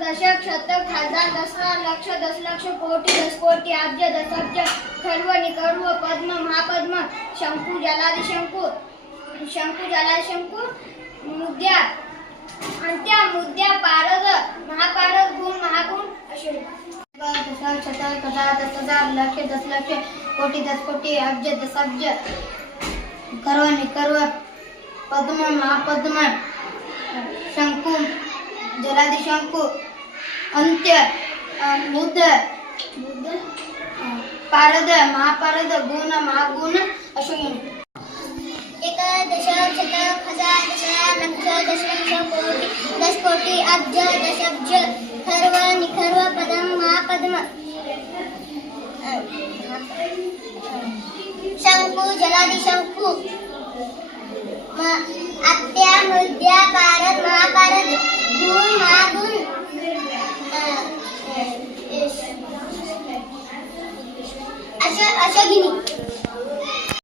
दशक शतक हजार दसरा लक्ष दशलक्ष कोटी दशकोटी अब्ज दशब्ज खर्व निकर्व पद्म महापद्म शंकू जलादि शंकू शंकू जलादि शंकू मुद्या आणि त्या मुद्या पारद महापारद गुण महागुण असे दशक शतक हजार दस हजार लक्ष दशलक्ष कोटी दशकोटी अब्ज दशब्ज कर्व निकर्व पद्म महापद्म शंकू जलादि शंकू अंत्य अ, मुद पारद महापारद गुण महागुण अश्विन एक दशक शतक हजार दशहरा लक्ष दशलक्ष कोटी दश कोटी अब्ज दशब्ज पद्म महापद्म शंकू जलादि शंकू। म- आत्या मृद्या पारद महापारद गुण महागुण। अशा अशा अश- अशगिनी